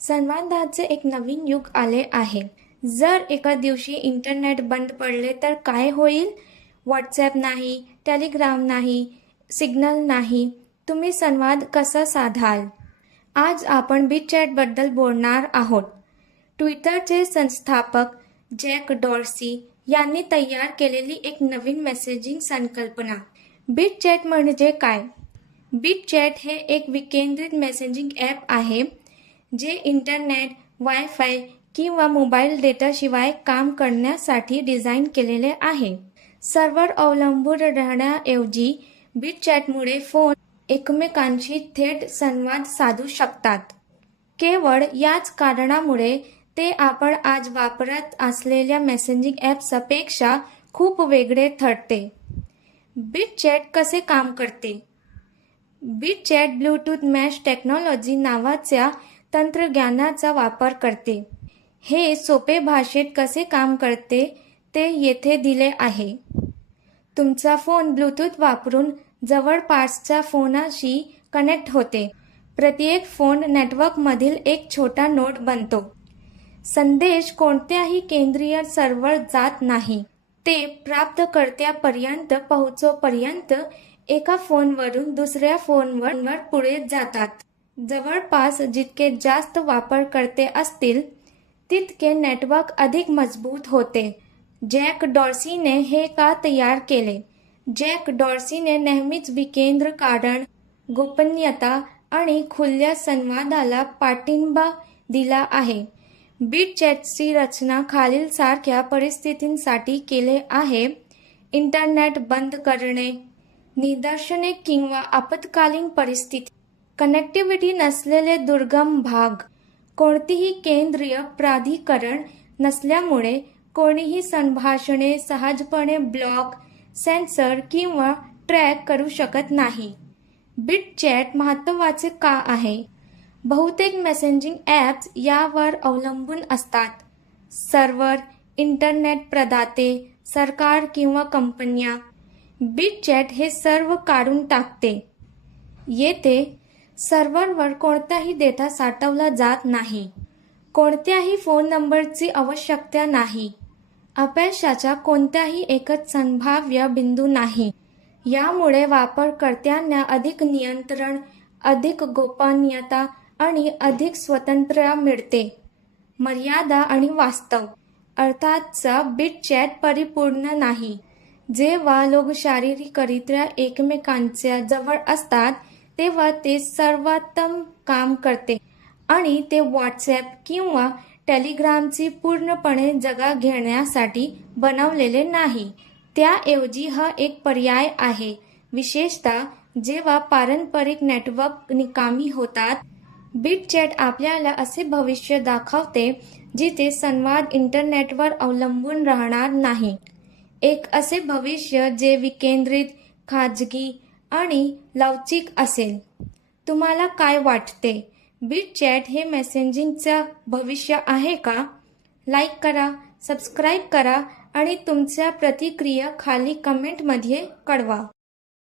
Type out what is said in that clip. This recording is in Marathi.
संवादाचे एक नवीन युग आले आहे. जर एका दिवशी इंटरनेट बंद पडले तर काय होईल? व्हॉट्सॲप नाही, टेलिग्राम नाही, सिग्नल नाही. तुम्ही संवाद कसा साधाल? आज आपण बिटचॅटबद्दल बोलणार आहोत. ट्विटरचे संस्थापक जॅक डॉर्सी यांनी तयार केलेली एक नवीन मेसेजिंग संकल्पना. बिटचॅट म्हणजे काय? बिटचॅट हे एक विकेंद्रित मेसेजिंग ॲप आहे जे इंटरनेट, वायफाय किंवा मोबाईल डेटाशिवाय काम करण्यासाठी डिझाईन केलेले आहे. सर्व्हर अवलंबून राहण्याऐवजी बिटचॅटमुळे फोन एकमेकांशी थेट संवाद साधू शकतात. केवळ याच कारणामुळे ते आपण आज वापरत असलेल्या मेसेजिंग ॲप्सपेक्षा खूप वेगळे ठरते. बिटचॅट कसे काम करते? बिटचॅट ब्लूटूथ मॅश टेक्नॉलॉजी नावाच्या तंत्रज्ञानाचा वापर करते. हे सोपे भाषेत कसे काम करते ते येथे दिले आहे. तुमचा फोन ब्लूटूथ वापरून जवळपासच्या फोनशी कनेक्ट होते. प्रत्येक फोन नेटवर्कमधील एक छोटा नोड बनतो. संदेश कोणत्याही केंद्रीय सर्व्हर जात नाही. ते प्राप्तकर्त्यापर्यंत पोहोचेपर्यंत एका फोनवरून दुसऱ्या फोनवर पुढे जातात. जवळपास जितके जास्त वापरकर्ते असतील तितके नेटवर्क अधिक मजबूत होते. जॅक डॉर्सीने हे का तयार केले? जॅक डॉर्सीने नेहमीच विकेंद्रीकरण, गोपनीयता आणि खुल्या संवादाला पाठिंबा दिला आहे. बिटचॅटची रचना खालील सारख्या परिस्थितींसाठी केली आहे. इंटरनेट बंद करणे, निदर्शने किंवा आपत्कालीन परिस्थिती, कनेक्टिव्हिटी नसलेले दुर्गम भाग, कोणतीही केंद्रीय प्राधिकरण नसल्यामुळे कोणीही संभाषणे सहजपणे ब्लॉक, सेन्सर किंवा ट्रॅक करू शकत नाही. बिटचॅट महत्त्वाचे का आहे? बहुतेक मेसेजिंग ॲप्स यावर अवलंबून असतात. सर्व्हर, इंटरनेट प्रदाते, सरकार किंवा कंपन्या. बिटचॅट हे सर्व काढून टाकते. येथे सर्व्हरवर कोणताही डेटा साठवला जात नाही. कोणत्याही फोन नंबरची आवश्यकता नाही. अपयशाचा कोणताही एकच संभाव्य बिंदू नाही. यामुळे वापरकर्त्यांना अधिक नियंत्रण, अधिक गोपनीयता आणि अधिक स्वातंत्र्य मिळते. मर्यादा आणि वास्तव. अर्थातच बिटचॅट परिपूर्ण नाही. जेव्हा लोक शारीरिकरित्या एकमेकांच्या जवळ असतात तेव्हा ते सर्वोत्तम काम करते आणि ते व्हॉट्सॲप किंवा टेलिग्रामची पूर्णपणे जागा घेण्यासाठी बनवलेले नाही. त्याऐवजी हा एक पर्याय आहे, विशेषतः जेव्हा पारंपरिक नेटवर्क निकामी होतात. बिटचॅट आपल्याला असे भविष्य दाखवते जिथे संवाद इंटरनेटवर अवलंबून राहणार नाही. एक असे भविष्य जे विकेंद्रित, खाजगी आणि लवचिक असेल. तुम्हाला काय वाटते? बिटचॅट हे मेसेजिंगचं भविष्य आहे का? लाईक करा, सबस्क्राईब करा आणि तुमच्या प्रतिक्रिया खाली कमेंटमध्ये कळवा.